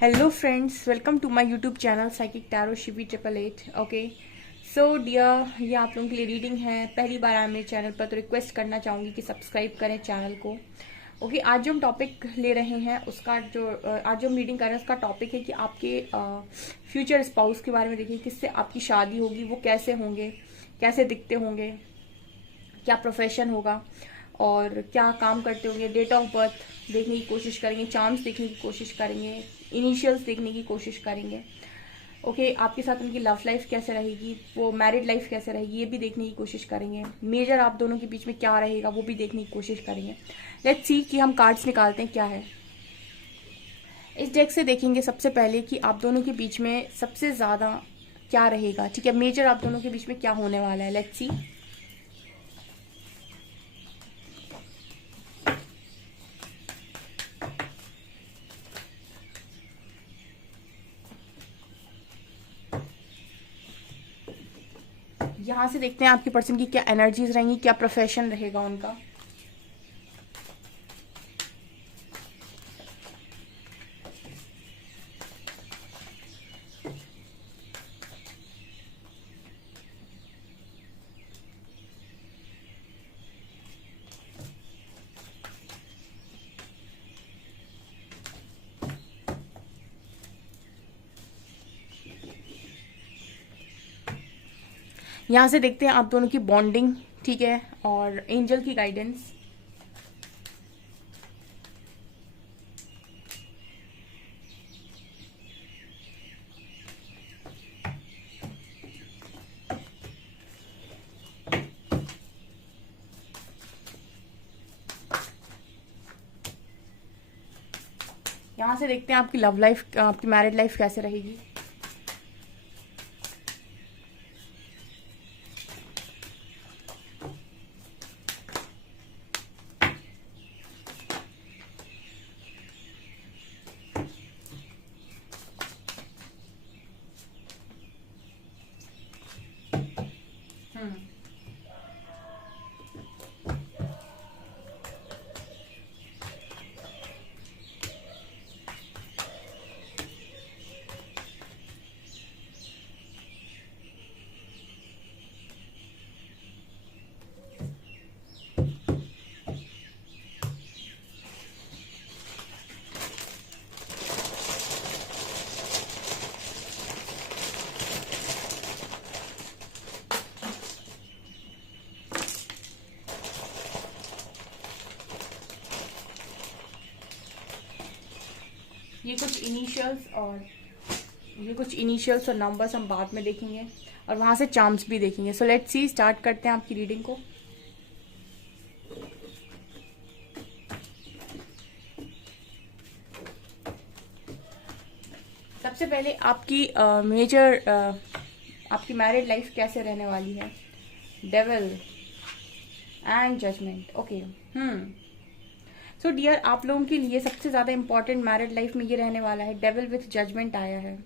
Hello friends, welcome to my YouTube channel psychic tarot Shivi 888। Okay, so dear, ये आप लोगों के लिए रीडिंग है। पहली बार आए मेरे चैनल पर तो रिक्वेस्ट करना चाहूँगी कि सब्सक्राइब करें चैनल को। ओके, आज जो हम टॉपिक ले रहे हैं उसका आज जो हम रीडिंग कर रहे हैं उसका टॉपिक है कि आपके फ्यूचर स्पाउस के बारे में देखिए, किससे आपकी शादी होगी, वो कैसे होंगे, कैसे दिखते होंगे, क्या प्रोफेशन होगा और क्या काम करते होंगे। डेट ऑफ बर्थ देखने की कोशिश करेंगे, चार्म्स देखने की कोशिश करेंगे, इनिशियल्स देखने की कोशिश करेंगे। ओके, आपके साथ उनकी लव लाइफ कैसे रहेगी, वो मैरिड लाइफ कैसे रहेगी, ये भी देखने की कोशिश करेंगे। मेजर आप दोनों के बीच में क्या रहेगा वो भी देखने की कोशिश करेंगे। लेट्स सी कि हम कार्ड्स निकालते हैं क्या है। इस डेक से देखेंगे सबसे पहले कि आप दोनों के बीच में सबसे ज़्यादा क्या रहेगा। ठीक है, मेजर आप दोनों के बीच में क्या होने वाला है। Let's see. यहाँ से देखते हैं आपके पर्सन की क्या एनर्जीज रहेंगी, क्या प्रोफेशन रहेगा उनका। यहाँ से देखते हैं आप दोनों की बॉन्डिंग, ठीक है, और एंजल की गाइडेंस। यहाँ से देखते हैं आपकी लव लाइफ, आपकी मैरिड लाइफ कैसे रहेगी। ये कुछ इनिशियल्स और नंबर्स हम बाद में देखेंगे और वहां से चार्म्स भी देखेंगे। सो लेट्स सी, स्टार्ट करते हैं आपकी रीडिंग को। सबसे पहले आपकी आपकी मैरिड लाइफ कैसे रहने वाली है। Devil and judgment. Okay, so dear, आप लोगों के लिए सबसे ज्यादा इंपॉर्टेंट मैरिड लाइफ में ये रहने वाला है। डेविल विथ जजमेंट आया है,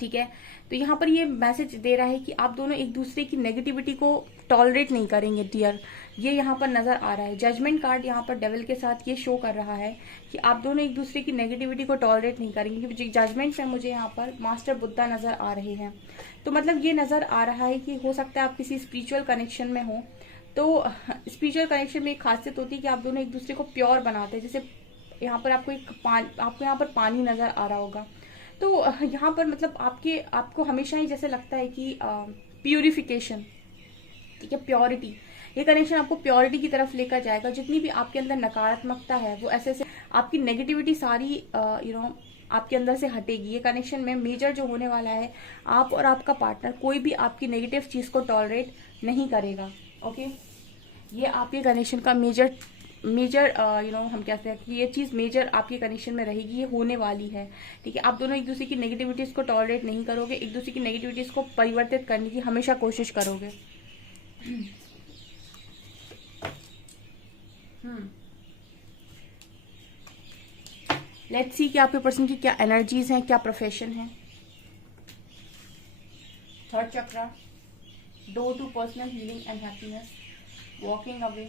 ठीक है। तो यहाँ पर ये मैसेज दे रहा है कि आप दोनों एक दूसरे की नेगेटिविटी को टॉलरेट नहीं करेंगे डियर। ये यहाँ पर नजर आ रहा है। जजमेंट कार्ड यहाँ पर डेविल के साथ ये शो कर रहा है कि आप दोनों एक दूसरे की नेगेटिविटी को टॉलरेट नहीं करेंगे। क्योंकि जजमेंट में मुझे यहाँ पर मास्टर बुद्धा नजर आ रहे हैं। तो मतलब ये नजर आ रहा है कि हो सकता है आप किसी स्पिरिचुअल कनेक्शन में हो। तो स्पिरिचुअल कनेक्शन में एक खासियत होती है कि आप दोनों एक दूसरे को प्योर बनाते हैं। जैसे यहाँ पर आपको यहाँ पर पानी नजर आ रहा होगा। तो यहाँ पर मतलब आपको हमेशा ही जैसे लगता है कि प्यूरिफिकेशन, ठीक है, प्योरिटी। ये कनेक्शन आपको प्योरिटी की तरफ लेकर जाएगा। जितनी भी आपके अंदर नकारात्मकता है वो ऐसे आपकी नेगेटिविटी सारी आपके अंदर से हटेगी। ये कनेक्शन में मेजर जो होने वाला है, आप और आपका पार्टनर कोई भी आपकी नेगेटिव चीज को टॉलरेट नहीं करेगा। ओके, ये आपके कनेक्शन का मेजर हम कहते हैं कि ये चीज मेजर आपके कनेक्शन में रहेगी, ये होने वाली है, ठीक है। आप दोनों एक दूसरे की नेगेटिविटीज को टॉलरेट नहीं करोगे, एक दूसरे की नेगेटिविटीज को परिवर्तित करने की हमेशा कोशिश करोगे। लेट्स सी कि आपके पर्सन की क्या एनर्जीज हैं, क्या प्रोफेशन है। Third chakra, door to personal healing and happiness, walking away,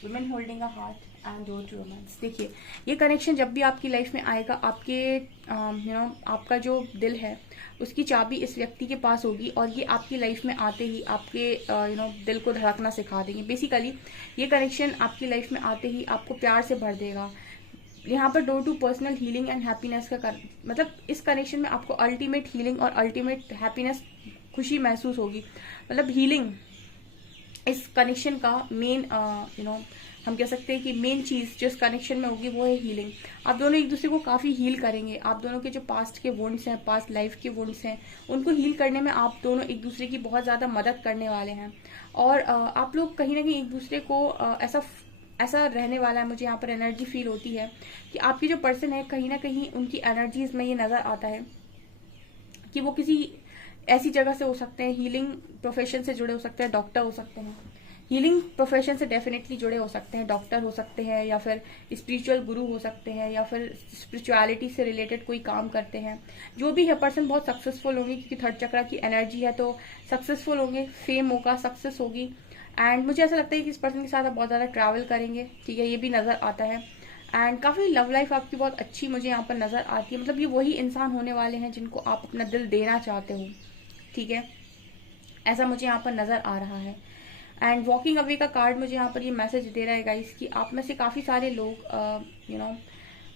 women holding a heart, and road to romance. देखिए, ये कनेक्शन जब भी आपकी लाइफ में आएगा, आपके आपका जो दिल है उसकी चाबी इस व्यक्ति के पास होगी, और ये आपकी लाइफ में आते ही आपके दिल को धड़कना सिखा देंगे। बेसिकली ये कनेक्शन आपकी लाइफ में आते ही आपको प्यार से भर देगा। यहाँ पर door to personal healing and happiness का मतलब इस कनेक्शन में आपको अल्टीमेट हीलिंग और अल्टीमेट हैप्पीनेस, खुशी महसूस होगी। मतलब हीलिंग इस कनेक्शन का मेन हम कह सकते हैं कि मेन चीज जो इस कनेक्शन में होगी वो है हीलिंग। आप दोनों एक दूसरे को काफी हील करेंगे। आप दोनों के जो पास्ट के वुंड्स हैं, पास्ट लाइफ के वुंड्स हैं, उनको हील करने में आप दोनों एक दूसरे की बहुत ज्यादा मदद करने वाले हैं। और आप लोग कहीं ना कहीं एक दूसरे को ऐसा रहने वाला है। मुझे यहाँ पर एनर्जी फील होती है कि आपकी जो पर्सन है, कहीं ना कहीं उनकी एनर्जीज में ये नजर आता है कि वो किसी ऐसी जगह से हो सकते हैं, हीलिंग प्रोफेशन से जुड़े हो सकते हैं, डॉक्टर हो सकते हैं, हीलिंग प्रोफेशन से डेफिनेटली जुड़े हो सकते हैं, डॉक्टर हो सकते हैं, या फिर स्पिरिचुअल गुरु हो सकते हैं, या फिर स्पिरिचुअलिटी से रिलेटेड कोई काम करते हैं। जो भी है पर्सन बहुत सक्सेसफुल होंगे, क्योंकि थर्ड चक्र की एनर्जी है, तो सक्सेसफुल होंगे, फेम होगा, सक्सेस होगी। एंड मुझे ऐसा लगता है कि इस पर्सन के साथ आप बहुत ज्यादा ट्रैवल करेंगे, ठीक है, ये भी नजर आता है। एंड काफी लव लाइफ आपकी बहुत अच्छी मुझे यहाँ पर नजर आती है। मतलब ये वही इंसान होने वाले हैं जिनको आप अपना दिल देना चाहते हो, ठीक है, ऐसा मुझे यहाँ पर नजर आ रहा है। एंड वॉकिंग अवे का कार्ड मुझे यहाँ पर ये मैसेज दे रहा है गाइस कि आप में से काफी सारे लोग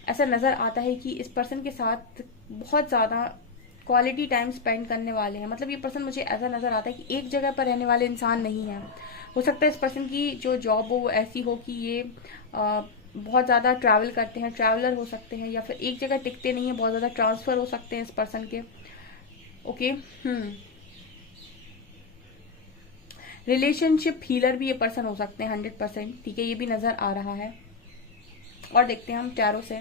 ऐसा नजर आता है कि इस पर्सन के साथ बहुत ज्यादा क्वालिटी टाइम स्पेंड करने वाले हैं। मतलब ये पर्सन मुझे ऐसा नजर आता है कि एक जगह पर रहने वाले इंसान नहीं है। हो सकता है इस पर्सन की जो जॉब हो वो ऐसी हो कि ये बहुत ज्यादा ट्रैवल करते हैं, ट्रैवलर हो सकते हैं, या फिर एक जगह टिकते नहीं है, बहुत ज्यादा ट्रांसफर हो सकते हैं इस पर्सन के। ओके, रिलेशनशिप हीलर भी ये पर्सन हो सकते हैं 100%, ठीक है, ये भी नजर आ रहा है। और देखते हैं हम टैरो से।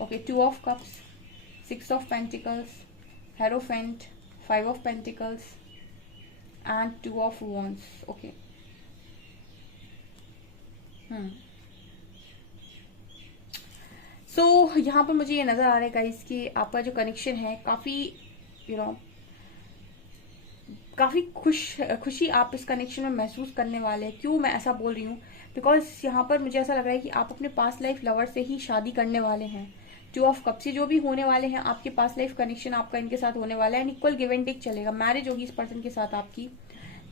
Okay, 2 of cups, 6 of pentacles, Hierophant, 5 of pentacles and 2 of wands. Okay, so यहाँ पर मुझे ये नजर आ रहा है गाइस कि आपका जो कनेक्शन है काफी काफी खुशी आप इस कनेक्शन में महसूस करने वाले हैं। क्यों मैं ऐसा बोल रही हूँ, बिकॉज यहाँ पर मुझे ऐसा लग रहा है कि आप अपने पास्ट लाइफ लवर से ही शादी करने वाले हैं। 2 ऑफ कप से जो भी होने वाले हैं आपके पास्ट लाइफ कनेक्शन आपका इनके साथ होने वाला है, and equal give and take चलेगा। मैरिज होगी इस पर्सन के साथ आपकी,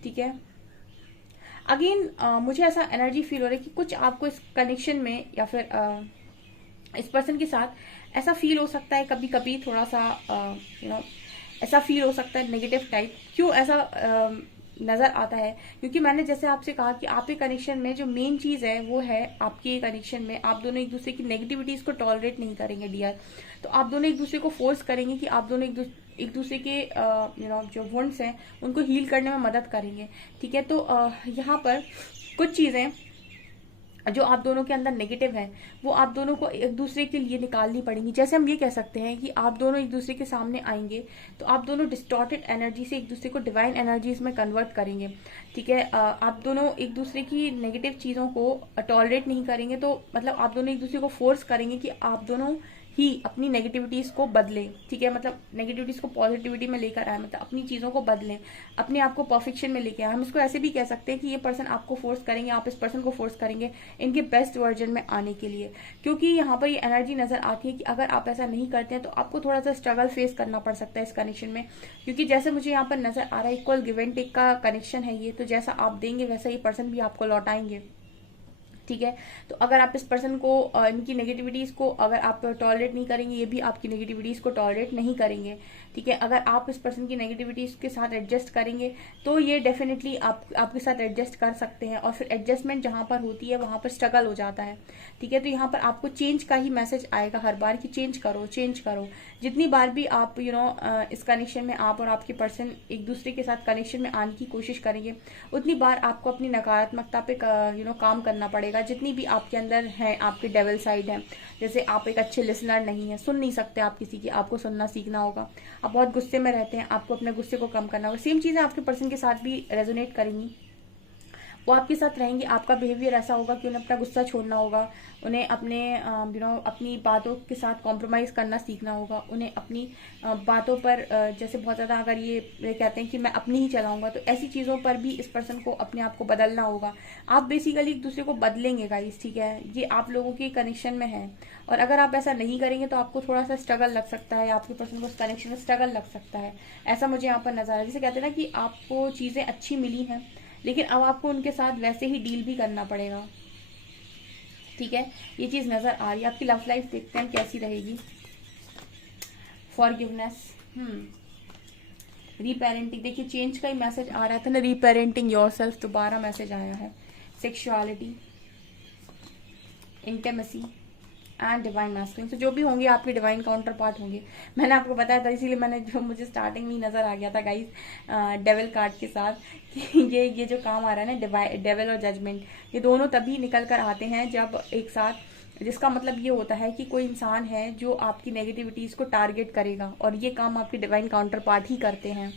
ठीक है। अगेन मुझे ऐसा एनर्जी फील हो रहा है कि कुछ आपको इस कनेक्शन में या फिर इस पर्सन के साथ ऐसा फील हो सकता है कभी कभी थोड़ा सा ऐसा फील हो सकता है नेगेटिव टाइप। क्यों ऐसा नजर आता है, क्योंकि मैंने जैसे आपसे कहा कि आपके कनेक्शन में जो मेन चीज है वो है आपके कनेक्शन में आप दोनों एक दूसरे की नेगेटिविटीज को टॉलरेट नहीं करेंगे डियर। तो आप दोनों एक दूसरे को फोर्स करेंगे कि आप दोनों एक दूसरे के जो वुंड्स हैं उनको हील करने में मदद करेंगे, ठीक है। तो यहाँ पर कुछ चीजें जो आप दोनों के अंदर नेगेटिव है वो आप दोनों को एक दूसरे के लिए निकालनी पड़ेंगी। जैसे हम ये कह सकते हैं कि आप दोनों एक दूसरे के सामने आएंगे तो आप दोनों डिस्टॉर्टेड एनर्जी से एक दूसरे को डिवाइन एनर्जीज में कन्वर्ट करेंगे, ठीक है। आप दोनों एक दूसरे की नेगेटिव चीजों को टॉलरेट नहीं करेंगे, तो मतलब आप दोनों एक दूसरे को फोर्स करेंगे कि आप दोनों ही अपनी नेगेटिविटीज को बदलें, ठीक है। मतलब नेगेटिविटीज को पॉजिटिविटी में लेकर आए, मतलब अपनी चीजों को बदलें, अपने आप को परफेक्शन में लेके आए। हम इसको ऐसे भी कह सकते हैं कि ये पर्सन आपको फोर्स करेंगे, आप इस पर्सन को फोर्स करेंगे इनके बेस्ट वर्जन में आने के लिए। क्योंकि यहाँ पर ये एनर्जी नजर आती है कि अगर आप ऐसा नहीं करते हैं तो आपको थोड़ा सा स्ट्रगल फेस करना पड़ सकता है इस कनेक्शन में। क्योंकि जैसे मुझे यहाँ पर नजर आ रहा है इक्वल गिव एंड टेक का कनेक्शन है ये, तो जैसा आप देंगे वैसा ये पर्सन भी आपको लौटाएंगे, ठीक है। तो अगर आप इस पर्सन को इनकी नेगेटिविटीज को अगर आप टॉलरेट नहीं करेंगे, ये भी आपकी नेगेटिविटीज को टॉलरेट नहीं करेंगे, ठीक है। अगर आप इस पर्सन की नेगेटिविटीज के साथ एडजस्ट करेंगे तो ये डेफिनेटली आपके साथ एडजस्ट कर सकते हैं, और फिर एडजस्टमेंट जहां पर होती है वहां पर स्ट्रगल हो जाता है, ठीक है। तो यहाँ पर आपको चेंज का ही मैसेज आएगा हर बार कि चेंज करो चेंज करो। जितनी बार भी आप इस कनेक्शन में आप और आपके पर्सन एक दूसरे के साथ कनेक्शन में आने की कोशिश करेंगे, उतनी बार आपको अपनी नकारात्मकता पे काम करना पड़ेगा। जितनी भी आपके अंदर है आपके डेविल साइड है, जैसे आप एक अच्छे लिसनर नहीं है, सुन नहीं सकते आप किसी की, आपको सुनना सीखना होगा। आप बहुत गुस्से में रहते हैं, आपको अपने गुस्से को कम करना होगा। सेम चीजें आपके पर्सन के साथ भी रेजोनेट करेंगी। वो आपके साथ रहेंगे, आपका बिहेवियर ऐसा होगा कि उन्हें अपना गुस्सा छोड़ना होगा, उन्हें अपने अपनी बातों के साथ कॉम्प्रोमाइज करना सीखना होगा, उन्हें अपनी बातों पर जैसे बहुत ज़्यादा अगर ये कहते हैं कि मैं अपनी ही चलाऊंगा, तो ऐसी चीज़ों पर भी इस पर्सन को अपने आप को बदलना होगा। आप बेसिकली एक दूसरे को बदलेंगे गाइस, ठीक है, ये आप लोगों के कनेक्शन में है। और अगर आप ऐसा नहीं करेंगे तो आपको थोड़ा सा स्ट्रगल लग सकता है, आपके पर्सन को उस कनेक्शन में स्ट्रगल लग सकता है, ऐसा मुझे यहाँ पर नजर आ रहा है। जैसे कहते हैं ना कि आपको चीज़ें अच्छी मिली हैं, लेकिन अब आपको उनके साथ वैसे ही डील भी करना पड़ेगा, ठीक है, ये चीज़ नज़र आ रही है। आपकी लव लाइफ देखते हैं कैसी रहेगी। फॉरगिवनेस, रीपेरेंटिंग, देखिए चेंज का ही मैसेज आ रहा था ना, रीपेरेंटिंग योरसेल्फ, दोबारा मैसेज आया है। Sexuality, intimacy and divine masculine. तो जो भी होंगे आपके डिवाइन काउंटर पार्ट होंगे। मैंने आपको बताया था, इसीलिए मैंने जो मुझे स्टार्टिंग में ही नजर आ गया था गाइस डेविल कार्ड के साथ कि ये जो काम आ रहा है ना, डेविल और जजमेंट, ये दोनों तभी निकल कर आते हैं जब एक साथ, जिसका मतलब ये होता है कि कोई इंसान है जो आपकी नेगेटिविटीज को टारगेट करेगा, और ये काम आपके डिवाइन काउंटर पार्ट ही करते हैं,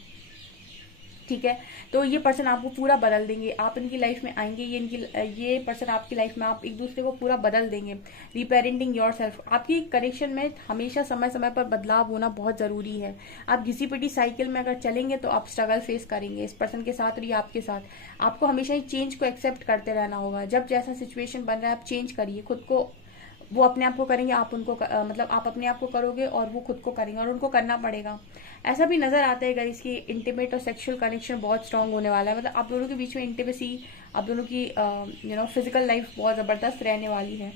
ठीक है। तो ये पर्सन आपको पूरा बदल देंगे, आप इनकी लाइफ में आएंगे, ये पर्सन आपकी लाइफ में, आप एक दूसरे को पूरा बदल देंगे। रीपेरेंटिंग योरसेल्फ, आपकी कनेक्शन में हमेशा समय समय पर बदलाव होना बहुत जरूरी है। आप घिसी पिटी साइकिल में अगर चलेंगे तो आप स्ट्रगल फेस करेंगे इस पर्सन के साथ और ये आपके साथ। आपको हमेशा ही चेंज को एक्सेप्ट करते रहना होगा। जब जैसा सिचुएशन बन रहा है आप चेंज करिए खुद को, वो अपने आप को करेंगे, आप उनको मतलब आप अपने आप को करोगे और वो खुद को करेंगे, और उनको करना पड़ेगा। ऐसा भी नजर आता है गाइस कि इंटीमेट और सेक्सुअल कनेक्शन बहुत स्ट्रांग होने वाला है, मतलब आप दोनों के बीच में इंटीमेसी, आप दोनों की फिजिकल लाइफ बहुत जबरदस्त रहने वाली है।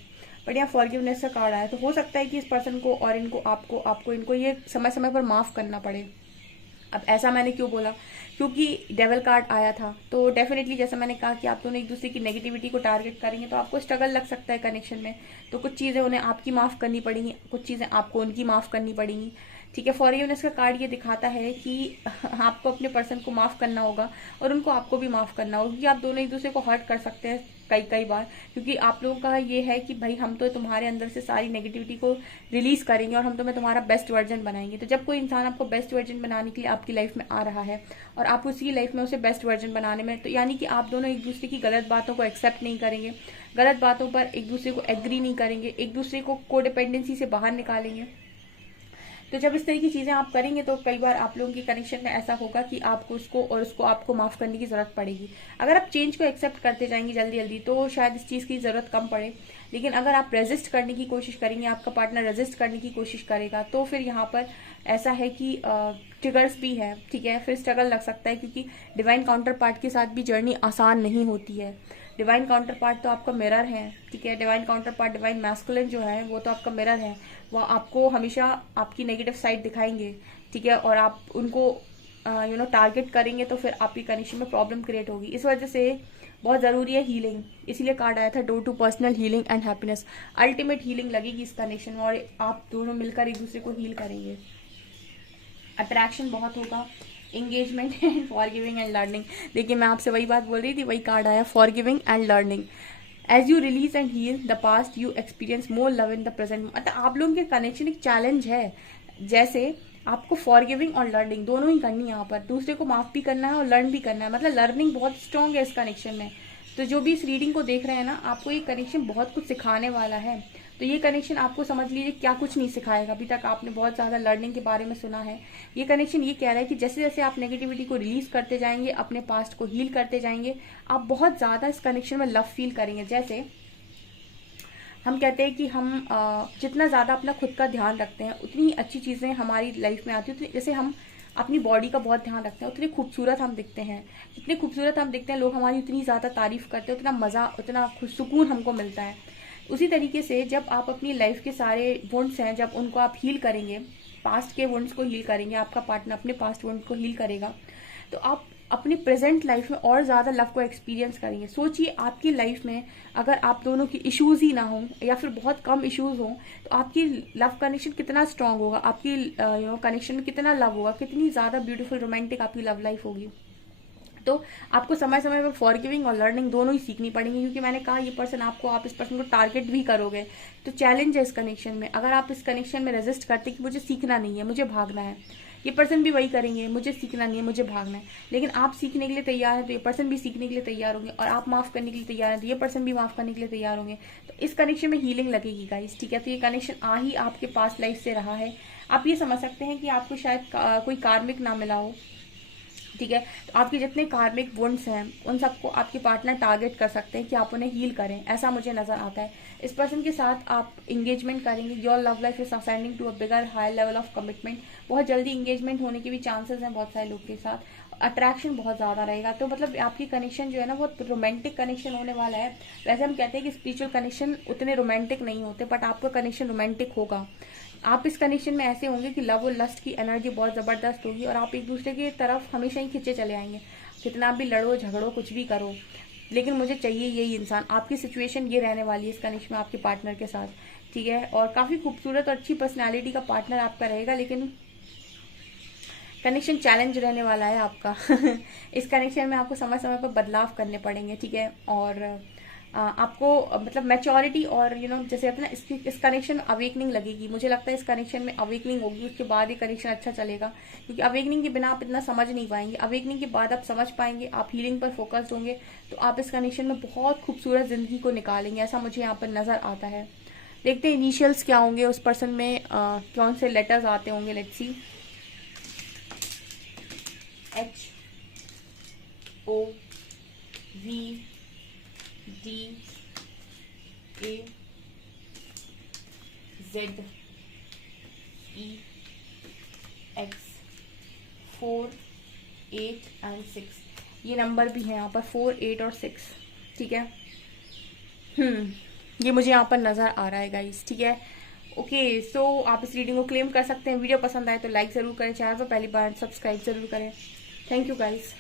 बट यहाँ फॉरगिवनेस का कार्ड आया, तो हो सकता है कि इस पर्सन को और इनको आपको इनको ये समय समय पर माफ करना पड़े। अब ऐसा मैंने क्यों बोला, क्योंकि डेविल कार्ड आया था, तो डेफिनेटली जैसा मैंने कहा कि आप दोनों एक दूसरे की नेगेटिविटी को टारगेट करेंगे तो आपको स्ट्रगल लग सकता है कनेक्शन में। तो कुछ चीज़ें उन्हें आपकी माफ़ करनी पड़ेंगी, कुछ चीज़ें आपको उनकी माफ़ करनी पड़ेंगी, ठीक है। फॉरगिवनेस का कार्ड ये दिखाता है कि आपको अपने पर्सन को माफ़ करना होगा और उनको आपको भी माफ़ करना होगा, क्योंकि आप दोनों एक दूसरे को हर्ट कर सकते हैं कई बार, क्योंकि आप लोगों का ये है कि भाई हम तो तुम्हारे अंदर से सारी नेगेटिविटी को रिलीज करेंगे और हम तुम्हारा बेस्ट वर्जन बनाएंगे। तो जब कोई इंसान आपको बेस्ट वर्जन बनाने के लिए आपकी लाइफ में आ रहा है और आप उसी लाइफ में उसे बेस्ट वर्जन बनाने में, तो यानी कि आप दोनों एक दूसरे की गलत बातों को एक्सेप्ट नहीं करेंगे, गलत बातों पर एक दूसरे को एग्री नहीं करेंगे, एक दूसरे को कोडिपेंडेंसी से बाहर निकालेंगे। तो जब इस तरह की चीजें आप करेंगे तो कई बार आप लोगों की कनेक्शन में ऐसा होगा कि आपको उसको और उसको आपको माफ करने की जरूरत पड़ेगी। अगर आप चेंज को एक्सेप्ट करते जाएंगे जल्दी जल्दी तो शायद इस चीज की जरूरत कम पड़े, लेकिन अगर आप रेजिस्ट करने की कोशिश करेंगे, आपका पार्टनर रेजिस्ट करने की कोशिश करेगा, तो फिर यहाँ पर ऐसा है कि ट्रिगर्स भी है, ठीक है, फिर स्ट्रगल लग सकता है, क्योंकि डिवाइन काउंटर पार्ट के साथ भी जर्नी आसान नहीं होती है। डिवाइन काउंटर पार्ट तो आपका मिरर है, ठीक है, divine counter part divine masculine जो है वो तो आपका मिरर है, वो आपको हमेशा आपकी नेगेटिव साइड दिखाएंगे, ठीक है, और आप उनको टारगेट करेंगे तो फिर आपकी कनेक्शन में प्रॉब्लम क्रिएट होगी। इस वजह से बहुत जरूरी है हीलिंग, इसीलिए कार्ड आया था door to personal healing and happiness. Ultimate healing लगेगी इस कनेक्शन में और आप दोनों मिलकर एक दूसरे को हील करेंगे। अट्रैक्शन बहुत होगा, engagement and forgiving and learning. देखिए मैं आपसे वही बात बोल रही थी, वही कार्ड आया, forgiving and learning. As you release and heal the past you experience more love in the present. मतलब आप लोगों के कनेक्शन एक चैलेंज है, जैसे आपको फॉरगिविंग और लर्निंग दोनों ही करनी है, यहाँ पर दूसरे को माफ भी करना है और लर्न भी करना है, मतलब लर्निंग बहुत स्ट्रांग है इस कनेक्शन में। तो जो भी इस रीडिंग को देख रहे हैं ना, आपको ये कनेक्शन बहुत कुछ सिखाने वाला है। तो ये कनेक्शन आपको समझ लीजिए क्या कुछ नहीं सिखाएगा। अभी तक आपने बहुत ज्यादा लर्निंग के बारे में सुना है, ये कनेक्शन ये कह रहा है कि जैसे जैसे आप नेगेटिविटी को रिलीज करते जाएंगे, अपने पास्ट को हील करते जाएंगे, आप बहुत ज्यादा इस कनेक्शन में लव फील करेंगे। जैसे हम कहते हैं कि हम जितना ज्यादा अपना खुद का ध्यान रखते हैं उतनी ही अच्छी चीजें हमारी लाइफ में आती है। जैसे हम अपनी बॉडी का बहुत ध्यान रखते हैं, उतने खूबसूरत हम दिखते हैं, जितने खूबसूरत हम दिखते हैं लोग हमारी उतनी ज्यादा तारीफ करते हैं, उतना मजा, उतना सुकून हमको मिलता है। उसी तरीके से जब आप अपनी लाइफ के सारे वुंड्स हैं, जब उनको आप हील करेंगे, पास्ट के वुंड्स को हील करेंगे, आपका पार्टनर अपने पास्ट वुंड को हील करेगा, तो आप अपनी प्रेजेंट लाइफ में और ज्यादा लव को एक्सपीरियंस करेंगे। सोचिए आपकी लाइफ में अगर आप दोनों की इश्यूज ही ना हो या फिर बहुत कम इश्यूज हो, तो आपकी लव कनेक्शन कितना स्ट्रांग होगा, आपकी कनेक्शन में कितना लव होगा, कितनी ज्यादा ब्यूटीफुल रोमांटिक आपकी लव लाइफ होगी। तो आपको समय समय पर फॉरगिविंग और लर्निंग दोनों ही सीखनी पड़ेंगी, क्योंकि मैंने कहा ये पर्सन आपको, आप इस पर्सन को टारगेट भी करोगे, तो चैलेंज है इस कनेक्शन में। अगर आप इस कनेक्शन में रेजिस्ट करते कि मुझे सीखना नहीं है, मुझे भागना है, ये पर्सन भी वही करेंगे, मुझे सीखना नहीं है, मुझे भागना है। लेकिन आप सीखने के लिए तैयार हैं तो ये पर्सन भी सीखने के लिए तैयार होंगे, और आप माफ़ करने के लिए तैयार हैं तो ये पर्सन भी माफ़ करने के लिए तैयार होंगे। तो इस कनेक्शन में हीलिंग लगेगी गाइस, ठीक है। तो ये कनेक्शन आ ही आपके पास्ट लाइफ से रहा है। आप ये समझ सकते हैं कि आपको शायद कोई कार्मिक ना मिला हो, ठीक है। तो आपके जितने कार्मिक वुंड्स हैं उन सबको आपके पार्टनर टारगेट कर सकते हैं कि आप उन्हें हील करें, ऐसा मुझे नजर आता है। इस पर्सन के साथ आप इंगेजमेंट करेंगे, your love life is ascending to a bigger high level of commitment. बहुत जल्दी इंगेजमेंट होने के भी चांसेस हैं बहुत सारे लोग के साथ, अट्रैक्शन बहुत ज़्यादा रहेगा। तो मतलब आपकी कनेक्शन जो है ना बहुत रोमांटिक कनेक्शन होने वाला है। वैसे हम कहते हैं कि स्पिरिचुअल कनेक्शन उतने रोमांटिक नहीं होते, बट आपका कनेक्शन रोमांटिक होगा। आप इस कनेक्शन में ऐसे होंगे कि लव और लस्ट की एनर्जी बहुत ज़बरदस्त होगी, और आप एक दूसरे की तरफ हमेशा ही खिंचे चले आएंगे। कितना भी लड़ो झगड़ो कुछ भी करो, लेकिन मुझे चाहिए यही इंसान। आपकी सिचुएशन ये रहने वाली है इस कनेक्शन में आपके पार्टनर के साथ, ठीक है। और काफ़ी खूबसूरत और अच्छी पर्सनैलिटी का पार्टनर आपका रहेगा, लेकिन कनेक्शन चैलेंज रहने वाला है आपका। इस कनेक्शन में आपको समय समय पर बदलाव करने पड़ेंगे, ठीक है। और आपको मतलब मैच्योरिटी और जैसे कहते हैं ना, इस कनेक्शन में अवेकनिंग लगेगी। मुझे लगता है इस कनेक्शन में अवेकनिंग होगी, उसके बाद ये कनेक्शन अच्छा चलेगा। क्योंकि अवेकनिंग के बिना आप इतना समझ नहीं पाएंगे, अवेकनिंग के बाद आप समझ पाएंगे, आप हीलिंग पर फोकस्ड होंगे, तो आप इस कनेक्शन में बहुत खूबसूरत जिंदगी को निकालेंगे, ऐसा मुझे यहाँ पर नजर आता है। देखते हैं इनिशियल्स क्या होंगे उस पर्सन में, कौन से लेटर्स आते होंगे। Let's see, HOVDA ZEX 4 8 and 6। ये नंबर भी है यहाँ पर 4 8 और 6, ठीक है। ये मुझे यहाँ पर नजर आ रहा है गाइस, ठीक है। ओके, सो आप इस रीडिंग को क्लेम कर सकते हैं। वीडियो पसंद आए तो लाइक जरूर करें, चैनल पर पहली बार सब्सक्राइब जरूर करें। Thank you guys.